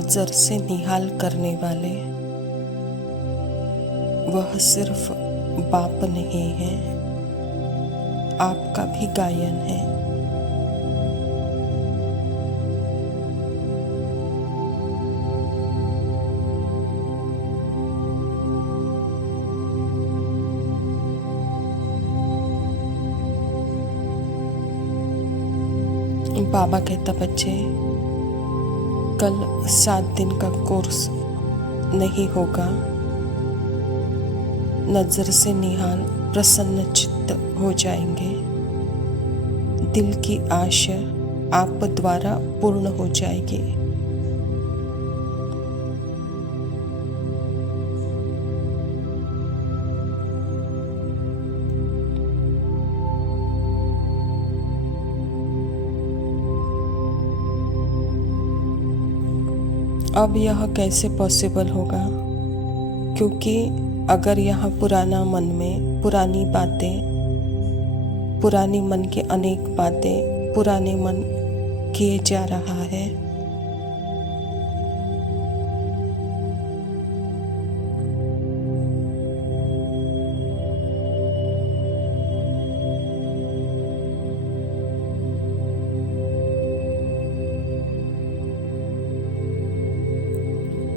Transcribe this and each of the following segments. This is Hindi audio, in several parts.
नज़र से निहाल करने वाले, वह सिर्फ बाप नहीं है, आपका भी गायन है। बाबा कहता, बच्चे कल 7 दिन का कोर्स नहीं होगा। नज़र से निहाल प्रसन्न चित्त हो जाएंगे। दिल की आशा आप द्वारा पूर्ण हो जाएगी। अब यह कैसे पॉसिबल होगा? क्योंकि अगर यहाँ पुराना मन में पुरानी बातें, पुरानी मन के अनेक बातें पुराने मन किए जा रहा है,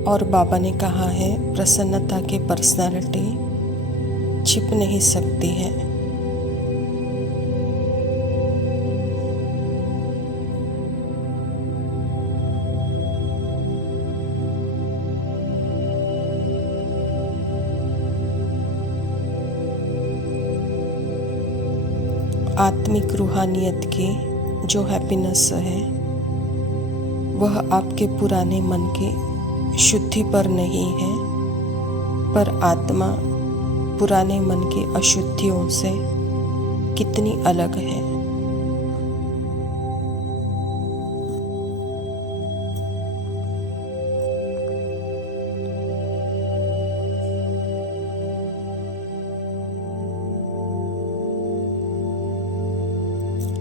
और बाबा ने कहा है प्रसन्नता की पर्सनालिटी छिप नहीं सकती है। आत्मिक रूहानियत की जो हैप्पीनेस है वह आपके पुराने मन की शुद्धि पर नहीं है, पर आत्मा पुराने मन की अशुद्धियों से कितनी अलग है।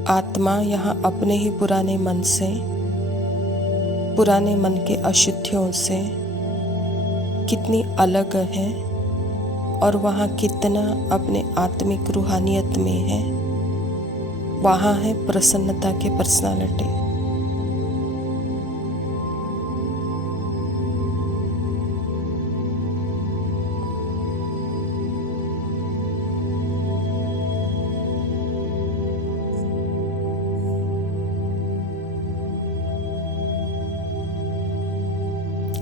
आत्मा यहाँ अपने ही पुराने मन से, पुराने मन के अशुद्धियों से कितनी अलग है, और वहाँ कितना अपने आत्मिक रूहानियत में है। वहाँ है प्रसन्नता की पर्सनालिटी।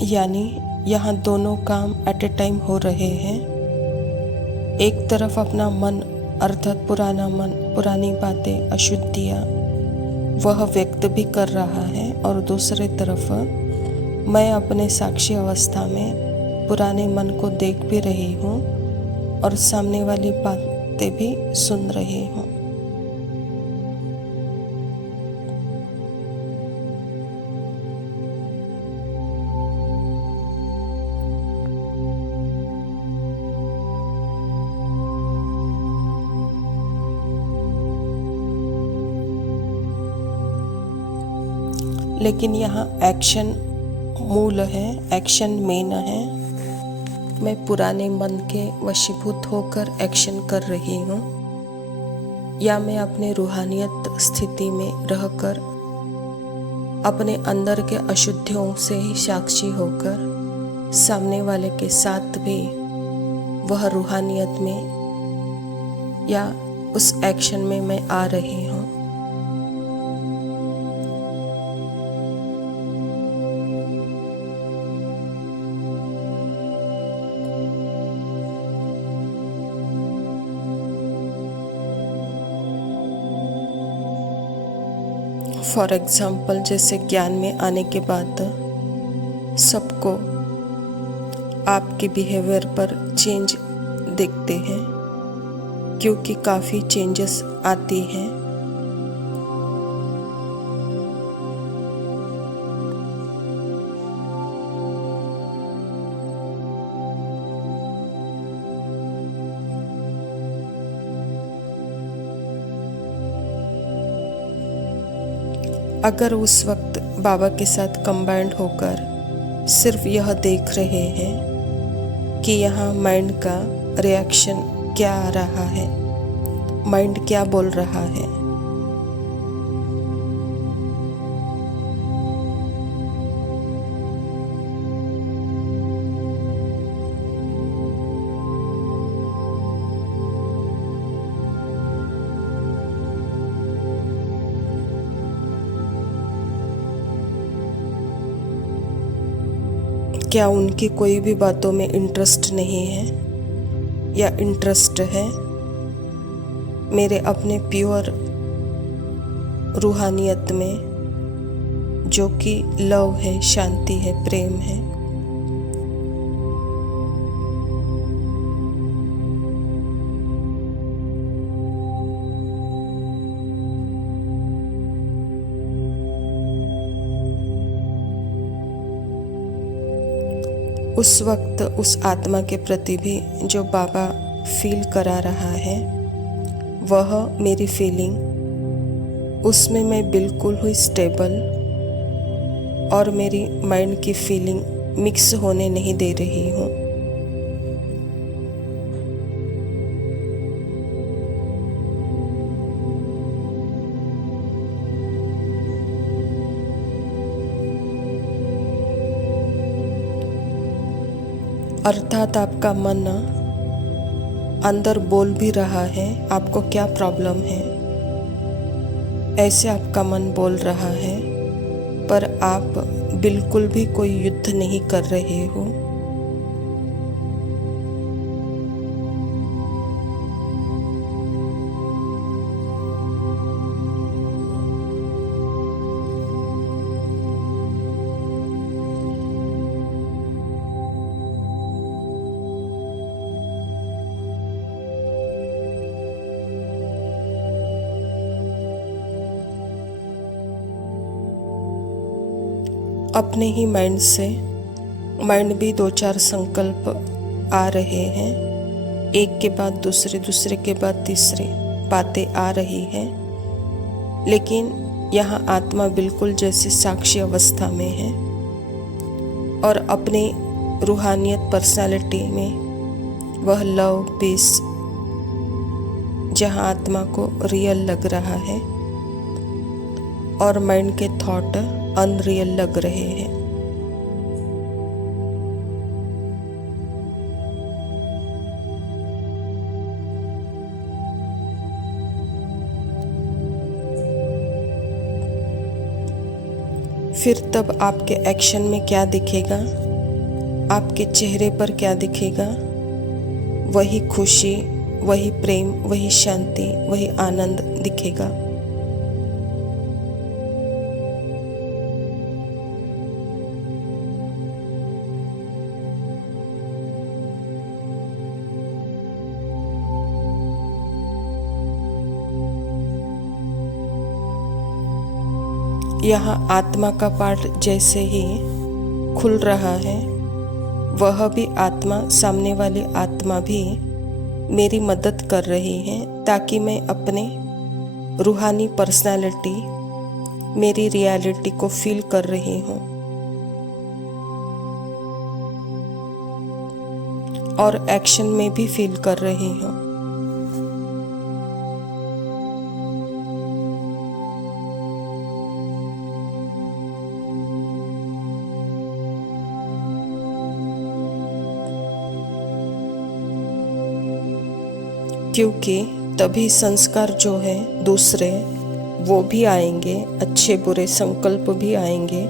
यानी यहाँ दोनों काम एट ए टाइम हो रहे हैं। एक तरफ अपना मन अर्थात पुराना मन, पुरानी बातें, अशुद्धियाँ वह व्यक्त भी कर रहा है, और दूसरे तरफ मैं अपने साक्षी अवस्था में पुराने मन को देख भी रही हूँ और सामने वाली बातें भी सुन रही हूँ। लेकिन यहाँ एक्शन मूल है, एक्शन मेन है। मैं पुराने मन के वशीभूत होकर एक्शन कर रही हूँ, या मैं अपने रूहानियत स्थिति में रहकर अपने अंदर के अशुद्धियों से ही साक्षी होकर सामने वाले के साथ भी वह रूहानियत में या उस एक्शन में मैं आ रही हूँ। फॉर एग्ज़ाम्पल, जैसे ज्ञान में आने के बाद सबको आपके बिहेवियर पर चेंज देखते हैं, क्योंकि काफ़ी चेंजेस आती हैं। अगर उस वक्त बाबा के साथ कंबाइंड होकर सिर्फ यह देख रहे हैं कि यहाँ माइंड का रिएक्शन क्या आ रहा है, माइंड क्या बोल रहा है। क्या उनकी कोई भी बातों में इंटरेस्ट नहीं है या इंटरेस्ट है? मेरे अपने प्योर रूहानियत में, जो कि लव है, शांति है, प्रेम है। उस वक्त उस आत्मा के प्रति भी जो बाबा फील करा रहा है, वह मेरी फीलिंग, उसमें मैं बिल्कुल हुई स्टेबल और मेरी माइंड की फीलिंग मिक्स होने नहीं दे रही हूँ। अर्थात आपका मन अंदर बोल भी रहा है आपको क्या प्रॉब्लम है, ऐसे आपका मन बोल रहा है, पर आप बिल्कुल भी कोई युद्ध नहीं कर रहे हो। अपने ही माइंड से माइंड भी 2-4 संकल्प आ रहे हैं, एक के बाद दूसरे, दूसरे के बाद तीसरे बातें आ रही हैं, लेकिन यहाँ आत्मा बिल्कुल जैसे साक्षी अवस्था में है और अपने रूहानियत पर्सनालिटी में वह लव पीस, जहाँ आत्मा को रियल लग रहा है और माइंड के थॉट अनरियल लग रहे हैं। फिर तब आपके एक्शन में क्या दिखेगा, आपके चेहरे पर क्या दिखेगा? वही खुशी, वही प्रेम, वही शांति, वही आनंद दिखेगा। यहाँ आत्मा का पार्ट जैसे ही खुल रहा है, वह भी आत्मा, सामने वाली आत्मा भी मेरी मदद कर रही है, ताकि मैं अपने रूहानी पर्सनालिटी, मेरी रियलिटी को फील कर रही हूँ और एक्शन में भी फील कर रही हूँ। क्योंकि तभी संस्कार जो है दूसरे वो भी आएंगे, अच्छे बुरे संकल्प भी आएंगे,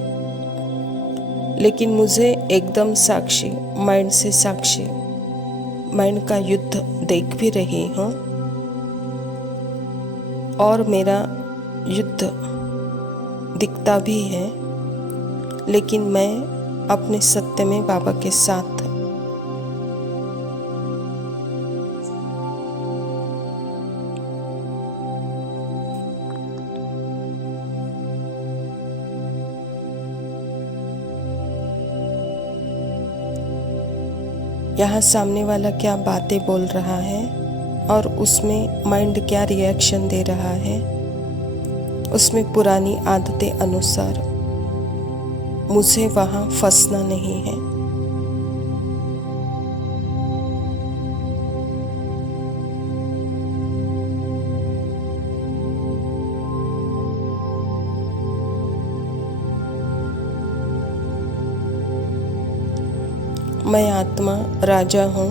लेकिन मुझे एकदम साक्षी, माइंड से साक्षी, माइंड का युद्ध देख भी रही हूँ और मेरा युद्ध दिखता भी है, लेकिन मैं अपने सत्य में बाबा के साथ यहाँ सामने वाला क्या बातें बोल रहा है और उसमें माइंड क्या रिएक्शन दे रहा है, उसमें पुरानी आदतें अनुसार मुझे वहाँ फंसना नहीं है। मैं आत्मा राजा हूँ,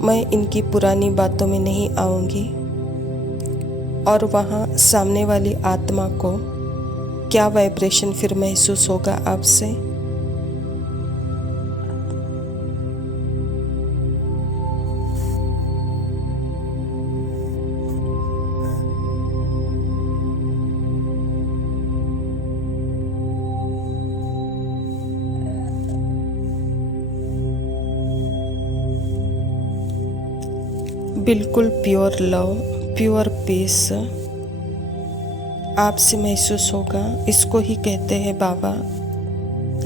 मैं इनकी पुरानी बातों में नहीं आऊँगी। और वहाँ सामने वाली आत्मा को क्या वाइब्रेशन फिर महसूस होगा आपसे? बिल्कुल प्योर लव, प्योर पीस आपसे महसूस होगा। इसको ही कहते हैं बाबा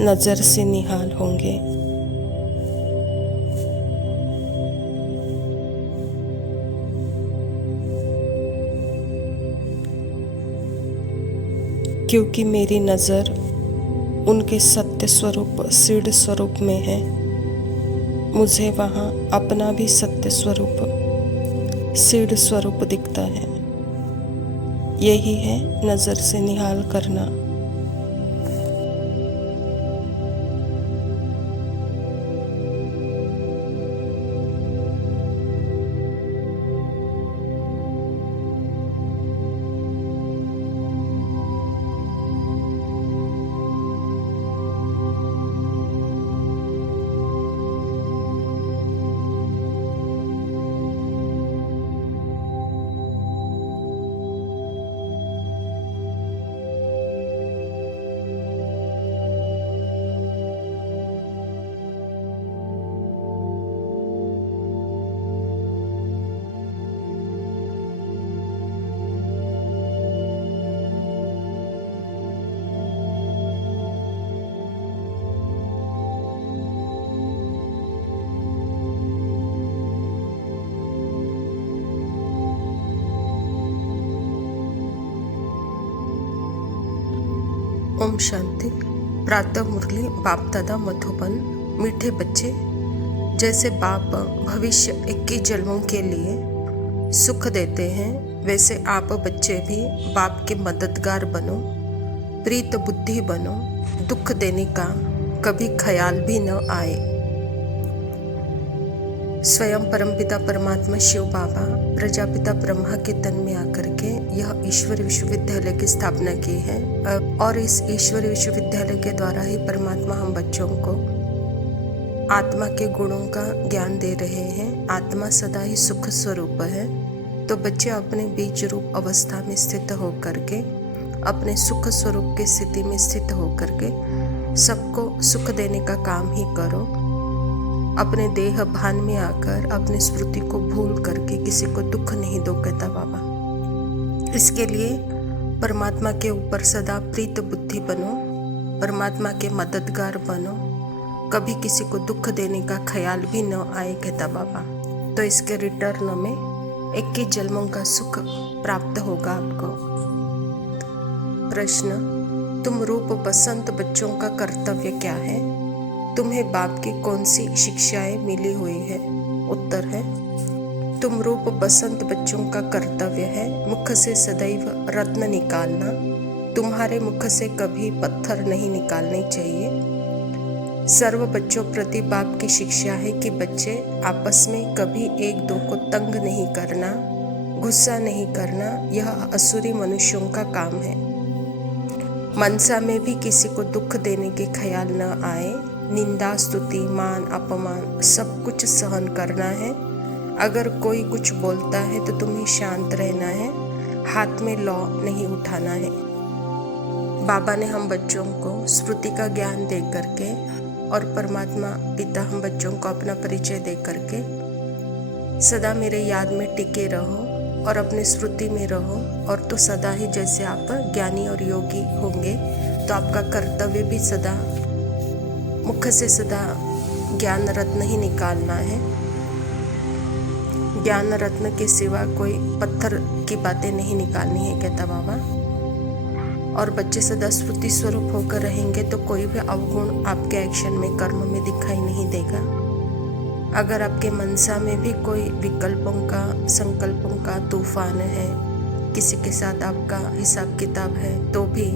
नज़र से निहाल होंगे। क्योंकि मेरी नज़र उनके सत्य स्वरूप सिद्ध स्वरूप में है, मुझे वहाँ अपना भी सत्य स्वरूप सिद्ध स्वरूप दिखता है। यही है नज़र से निहाल करना। ओम शांति। प्रातः मुरली बाप दादा मधुबन। मीठे बच्चे, जैसे बाप भविष्य 21 जन्मों के लिए सुख देते हैं, वैसे आप बच्चे भी बाप के मददगार बनो, प्रीत बुद्धि बनो, दुख देने का कभी ख्याल भी न आए। स्वयं परमपिता परमात्मा शिव बाबा प्रजापिता ब्रह्मा के तन में आकर के यह ईश्वर विश्वविद्यालय की स्थापना की है और इस ईश्वर विश्वविद्यालय के द्वारा ही परमात्मा हम बच्चों को आत्मा के गुणों का ज्ञान दे रहे हैं। आत्मा सदा ही सुख स्वरूप है, तो बच्चे अपने बीज रूप अवस्था में स्थित होकर के अपने सुख स्वरूप की स्थिति में स्थित होकर के सबको सुख देने का काम ही करो। अपने देह भान में आकर अपनी स्मृति को भूल करके किसी को दुख नहीं दो, कहता बाबा। इसके लिए परमात्मा के ऊपर सदा प्रीत बुद्धि बनो, परमात्मा के मददगार बनो, कभी किसी को दुख देने का ख्याल भी न आए, कहता बाबा। तो इसके रिटर्न में 21 जन्मों का सुख प्राप्त होगा आपको। प्रश्न, तुम रूप बसंत बच्चों का कर्तव्य क्या है? तुम्हें बाप की कौन सी शिक्षाएं मिली हुई है? उत्तर है, तुम रूप बसंत बच्चों का कर्तव्य है मुख से सदैव रत्न निकालना। तुम्हारे मुख से कभी पत्थर नहीं निकालने चाहिए। सर्व बच्चों प्रति बाप की शिक्षा है कि बच्चे आपस में कभी एक दो को तंग नहीं करना, गुस्सा नहीं करना, यह असुरी मनुष्यों का काम है। मनसा में भी किसी को दुख देने के ख्याल न आए। निंदा स्तुति मान अपमान सब कुछ सहन करना है। अगर कोई कुछ बोलता है तो तुम्हें शांत रहना है, हाथ में लौ नहीं उठाना है। बाबा ने हम बच्चों को स्मृति का ज्ञान दे करके और परमात्मा पिता हम बच्चों को अपना परिचय दे करके सदा मेरे याद में टिके रहो और अपने स्मृति में रहो, और तो सदा ही जैसे आप ज्ञानी और योगी होंगे तो आपका कर्तव्य भी सदा मुख से सदा ज्ञान रत्न ही निकालना है। ज्ञान रत्न के सिवा कोई पत्थर की बातें नहीं निकालनी है, कहता बाबा। और बच्चे सदा स्फूर्ति स्वरूप होकर रहेंगे तो कोई भी अवगुण आपके एक्शन में, कर्म में दिखाई नहीं देगा। अगर आपके मनसा में भी कोई विकल्पों का, संकल्पों का तूफान है, किसी के साथ आपका हिसाब किताब है, तो भी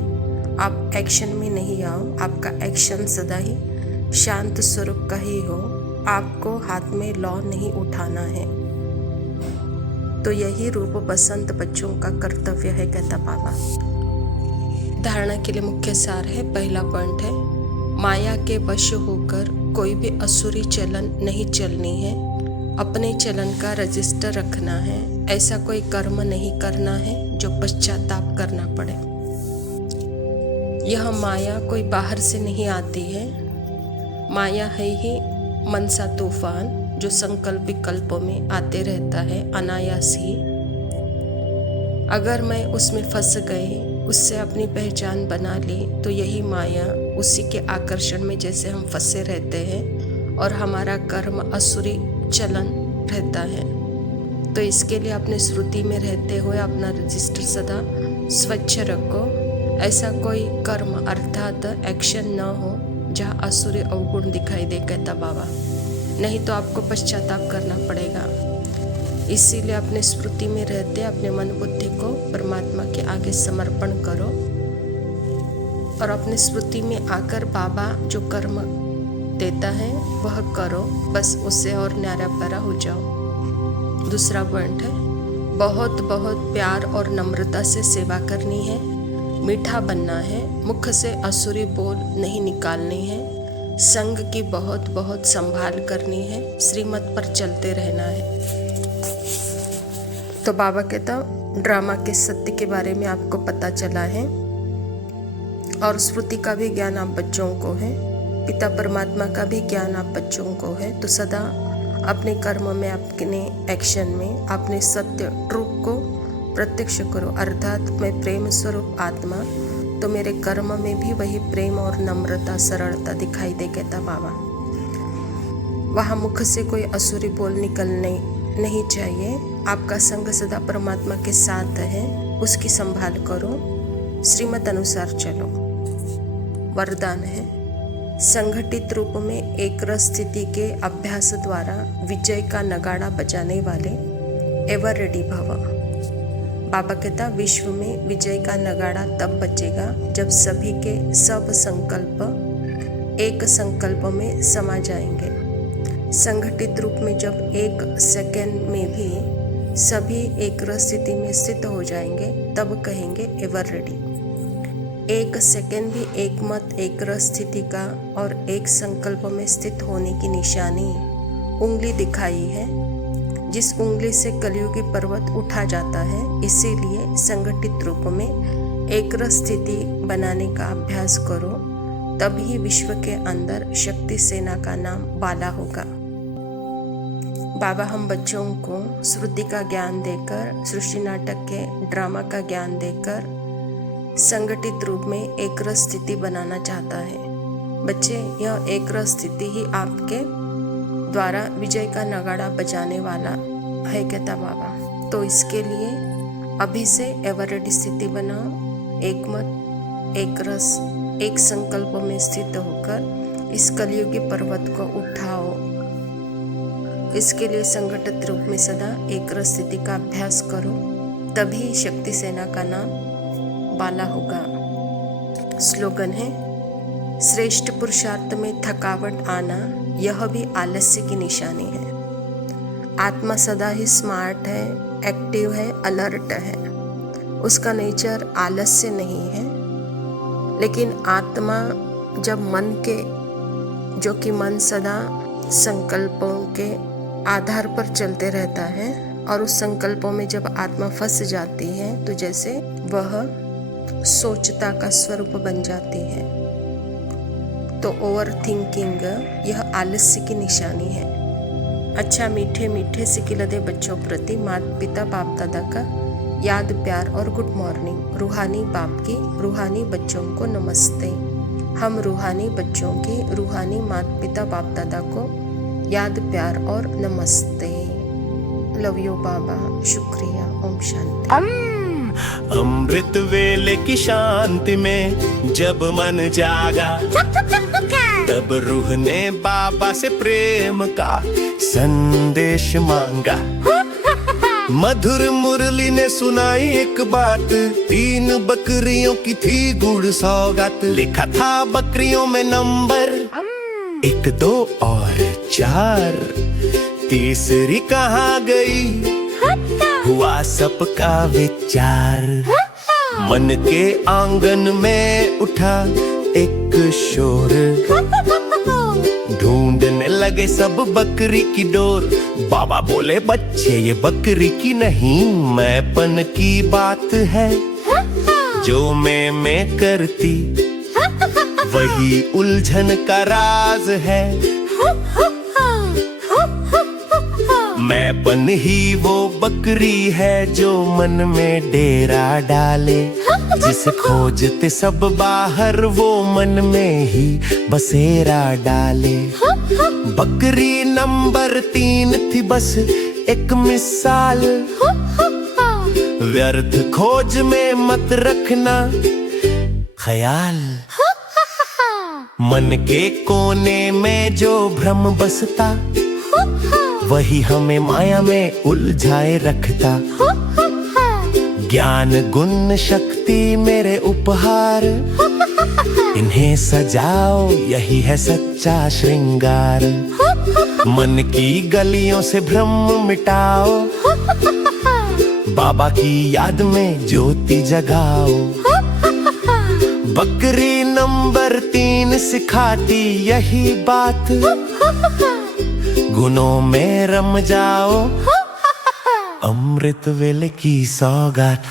आप एक्शन में नहीं आओ। आपका एक्शन सदा ही शांत स्वरूप का ही हो। आपको हाथ में लौ नहीं उठाना है। तो यही रूप बसंत बच्चों का कर्तव्य है, कहता बाबा। धारणा के लिए मुख्य सार है। पहला पॉइंट है, माया के वश होकर कोई भी असुरी चलन नहीं चलनी है। अपने चलन का रजिस्टर रखना है। ऐसा कोई कर्म नहीं करना है जो पश्चाताप करना पड़े। यह माया कोई बाहर से नहीं आती है। माया है ही मनसा तूफान जो संकल्प विकल्पों में आते रहता है अनायास ही। अगर मैं उसमें फंस गई, उससे अपनी पहचान बना ली, तो यही माया उसी के आकर्षण में जैसे हम फंसे रहते हैं और हमारा कर्म असुरी चलन रहता है। तो इसके लिए अपने श्रुति में रहते हुए अपना रजिस्टर सदा स्वच्छ रखो। ऐसा कोई कर्म अर्थात एक्शन न हो जहाँ असुरी अवगुण दिखाई दे, कहता बाबा। नहीं तो आपको पश्चाताप करना पड़ेगा। इसीलिए अपने स्मृति में रहते अपने मन बुद्धि को परमात्मा के आगे समर्पण करो और अपने स्मृति में आकर बाबा जो कर्म देता है वह करो, बस उससे और न्यारा प्यारा हो जाओ। दूसरा पॉइंट है, बहुत बहुत प्यार और नम्रता से सेवा करनी है। मीठा बनना है। मुख से असुरी बोल नहीं निकालनी है। संग की बहुत बहुत संभाल करनी है। श्रीमत पर चलते रहना है। तो बाबा कहता, ड्रामा के सत्य के बारे में आपको पता चला है और स्मृति का भी ज्ञान आप बच्चों को है, पिता परमात्मा का भी ज्ञान आप बच्चों को है। तो सदा अपने कर्म में, अपने एक्शन में अपने सत्य ट्रूथ को प्रत्यक्ष करो। अर्थात मैं प्रेम स्वरूप आत्मा, तो मेरे कर्म में भी वही प्रेम और नम्रता, सरलता दिखाई दे, कहता बाबा। वहाँ मुख से कोई असुरी बोल निकलने नहीं चाहिए। आपका संग सदा परमात्मा के साथ है, उसकी संभाल करो, श्रीमत अनुसार चलो। वरदान है, संगठित रूप में एक रस स्थिति के अभ्यास द्वारा विजय का नगाड़ा बजाने वाले एवर रेडी भव। बाबा कहता, विश्व में विजय का नगाड़ा तब बजेगा जब सभी के सब संकल्प एक संकल्प में समा जाएंगे। संगठित रूप में जब एक सेकेंड में भी सभी एक रस स्थिति में स्थित हो जाएंगे, तब कहेंगे एवर रेडी। एक सेकेंड भी एक मत, एक रस स्थिति का और एक संकल्प में स्थित होने की निशानी उंगली दिखाई है, जिस उंगली से कलियुगी पर्वत उठा जाता है। इसीलिए संगठित रूप में एक रस स्थिति बनाने का अभ्यास करो, तभी विश्व के अंदर शक्ति सेना का नाम बाला होगा। बाबा हम बच्चों को श्रुति का ज्ञान देकर, सृष्टि नाटक के ड्रामा का ज्ञान देकर संगठित रूप में एक रस स्थिति बनाना चाहता है। बच्चे, यह एक रस स्थिति ही आपके द्वारा विजय का नगाड़ा बजाने वाला है, कहता बाबा। तो इसके लिए अभी से एवर रेडी स्थिति बनाओ। एक मत, एक रस, एक संकल्प में स्थित होकर इस कलियुगी पर्वत को उठाओ। इसके लिए संगठित रूप में सदा एक रस स्थिति का अभ्यास करो, तभी शक्ति सेना का नाम बाला होगा। स्लोगन है, श्रेष्ठ पुरुषार्थ में थकावट आना यह भी आलस्य की निशानी है। आत्मा सदा ही स्मार्ट है, एक्टिव है, अलर्ट है। उसका नेचर आलस्य नहीं है। लेकिन आत्मा जब मन के, जो कि मन सदा संकल्पों के आधार पर चलते रहता है, और उस संकल्पों में जब आत्मा फंस जाती है तो जैसे वह सोचता का स्वरूप बन जाती है। तो ओवर थिंकिंग यह आलस्य की निशानी है। अच्छा, मीठे मीठे सिकिलदे बच्चों प्रति माता पिता बाप दादा का याद, प्यार और गुड मॉर्निंग। रूहानी बाप की रूहानी बच्चों को नमस्ते। हम रूहानी बच्चों की रूहानी माता पिता बाप दादा को याद, प्यार और नमस्ते। लव यू बाबा, शुक्रिया। ओम शांति। अमृत वेले की शांति में जब मन जागा, तब रूह ने बाबा से प्रेम का संदेश मांगा। मधुर मुरली ने सुनाई एक बात, 3 बकरियों की थी गुड़ सौगात। लिखा था बकरियों में नंबर 1, 2 और 4, तीसरी कहाँ गई हुआ सबका विचार। मन के आंगन में उठा एक शोर, ढूंढने लगे सब बकरी की डोर। बाबा बोले बच्चे ये बकरी की नहीं, मैंपन की बात है। जो मैं करती वही उलझन का राज है। मैंपन ही वो बकरी है जो मन में डेरा डाले। जिसे खोजते सब बाहर वो मन में ही बसेरा डाले। बकरी नंबर 3 थी बस एक मिसाल, व्यर्थ खोज में मत रखना ख्याल। मन के कोने में जो भ्रम बसता, वही हमें माया में उलझाए रखता। ज्ञान गुण शक्ति मेरे उपहार, इन्हें सजाओ यही है सच्चा श्रृंगार। मन की गलियों से भ्रम मिटाओ, बाबा की याद में ज्योति जगाओ। बकरी नंबर 3 सिखाती यही बात, गुणों में रम जाओ, अमृत वेले की सौगात।